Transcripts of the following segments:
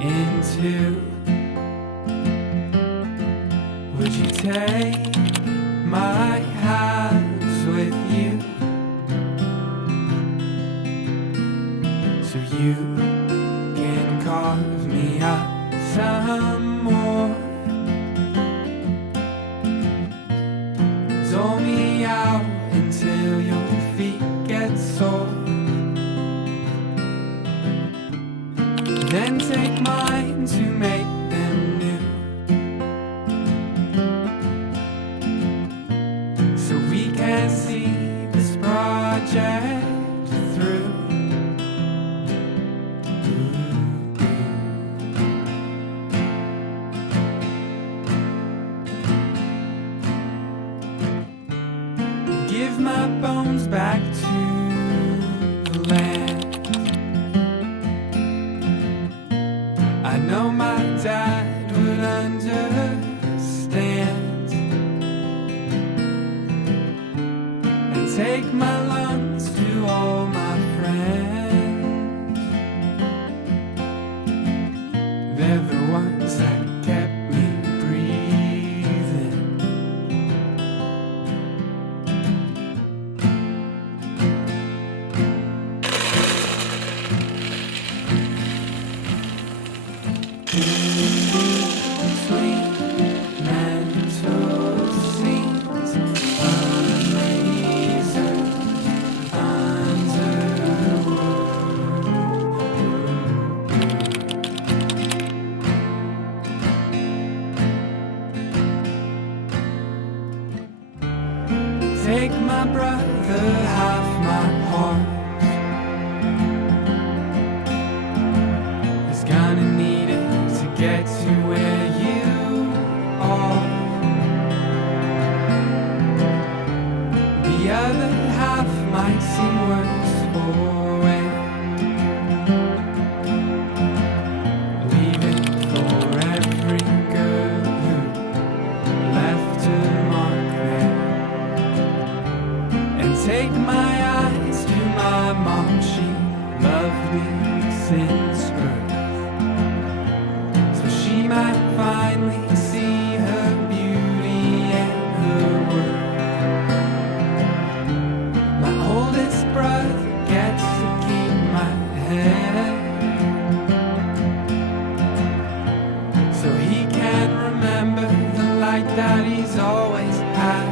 into. Would you take my hands with you, so you can carve me up some more? Dole me out until your feet get sore, then take mine to make them new, so we can see this project through. Give my bones back to the land. I know my dad would understand, and take my lungs to all my friends. They're the ones that kept me breathing. Between mental scenes, unreasoned underworld. Take my brother, half my heart. He's gonna need it to get to where you are. The other half might seem worse for it. Leave it for every girl who left a mark there, and take my eyes to my mom. She loved me since birth, so she might finally see her beauty and her worth. My oldest brother gets to keep my head, so he can remember the light that he's always had.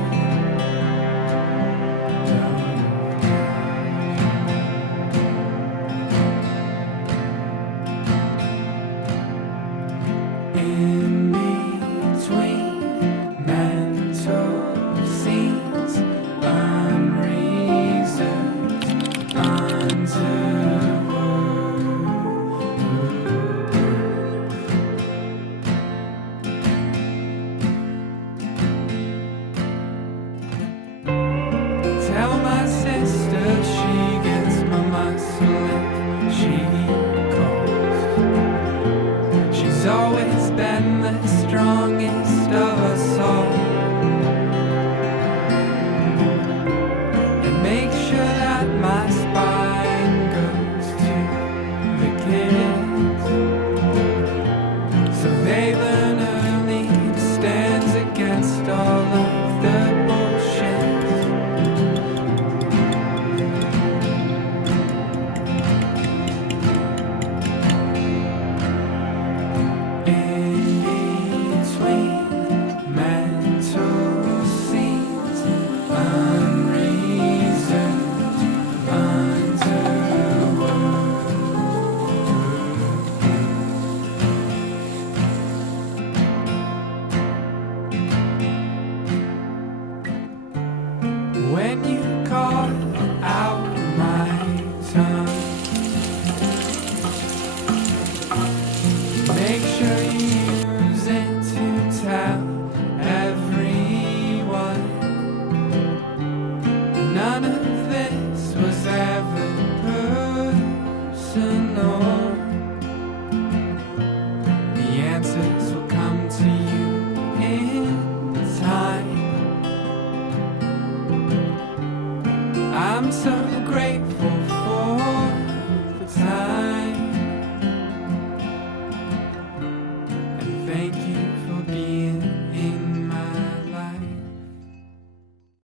In between mental scenes, unreasoned underworld. Tell my sister she gets my muscle if she calls. She's always been the strongest of us all, and make sure that my spine goes to the kids, so they learn early to stand against all of the bullshit. When you call out my tongue, make sure you use it to tell everyone. None of this was ever personal. The answers will come to you in time. I'm so grateful for the time.